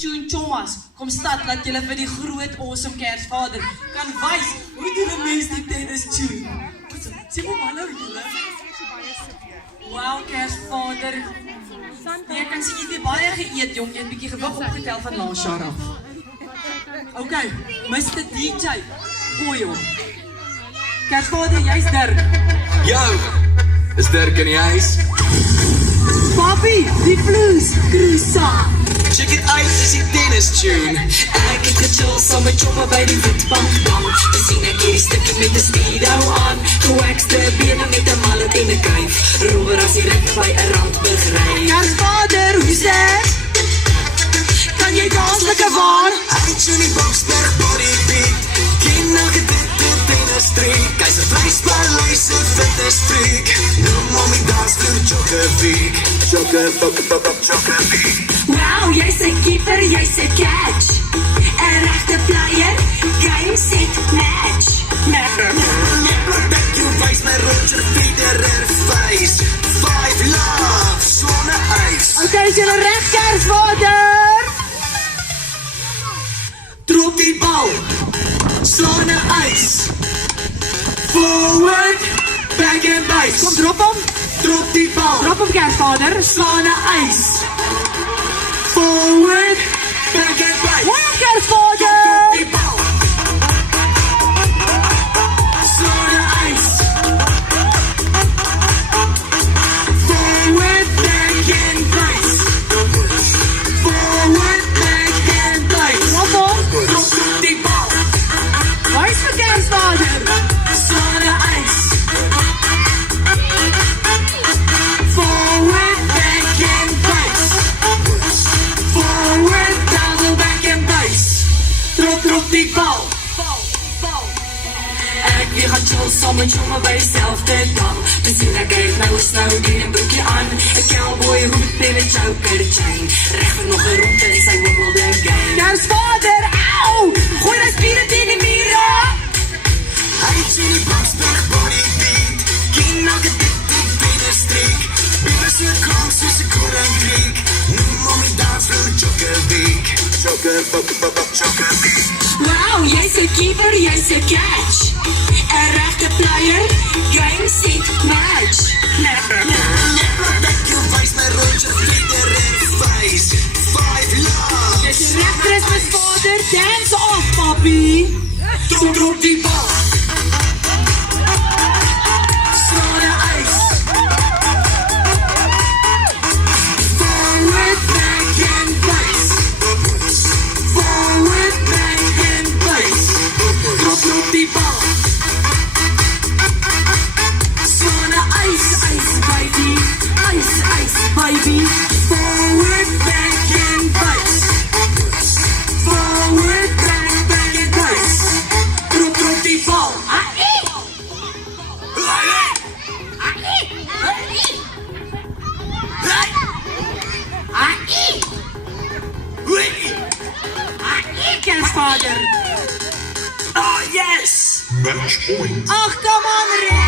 Tune Thomas, kom stad, laat julle vir die groot awesome Kersvader kan wys, hoe doen 'n mens die tennis tune? Sê maar hallo julle. Wow, Kersvader. Jy kan sien jy het baie geëet, jong, jy het 'n bietjie gewig opgetel van laas jaar af. Okay, Mr. DJ, gooi hom. Kersvader, jy's Dirk. Yo, is Dirk in die huis? Papi, die blues, cruisa. Check it uit, is die tennis tune. Ek het gechill saam met Choppa by die witbank. Te sien ek hierdie stukkie met 'n speedo aan. Gewaxte bene met 'n mallet en 'n kuif. Rower as die rit by 'n randburg ry. Kersvader, hoe's dit? Kan jy dans lekker waar? Uit in die Boksberg bodybeat. Ken elke dit tennis streek. Kys 'n vleispaleis en fitness freak. Nou mommy dans vir Jokovic. Jokovic. Wow, jy's 'n keeper, jy's 'n catch. 'n regte player, game set match. Dat jy wys my Roger Federer face. 5 love, sonne ys. Okay, is julle reg, Kersvader? Drop die bal, sonne ys. Forward, back and base. Kom, drop hom. Drop die bal, Drop hom, Kersvader. sonne ys. Forward, back and base. Gooi hom, Kersvader. Drop die bal. Sonne ys. Forward, back and base. Forward, back and base. Drop hom. Drop die bal. Waar is vir Kersvader? Sonne ys. Forward, back and base. Forward, double back and base. Drop die bal. Ek weer gaan chill saam met Choppa by dieselfde dam. Te sien ek het nou 'n snowboard en broekie aan. 'n cowboy hoed en 'n choker chain. Reg vir nog 'n ronde en sy wibbelde game. Kersvader, au! Gooi die spiere teen die mure. Uit in die Boksberg bodybeat. Ken elke dit tennis streek. Bibber so krom soos 'n korankriek. Nou mommy dans vir Jokovic. Jokovic. Wow, jy's 'n keeper, jy's 'n catch. 'n regte player, game set match. Dat jy wys my Roger Federer face. 5 love. Dis reg, Kersvader, dance off, papi. Drop die bal. Sonne ys. Forward, back and base. Forward, back and base. Drop die bal. Sonne ys, Baby, ice, baby. forward, back and base. Forward, back and base. Drop die bal. Kersvader. Oh yes! Ach, kom aan, Rick.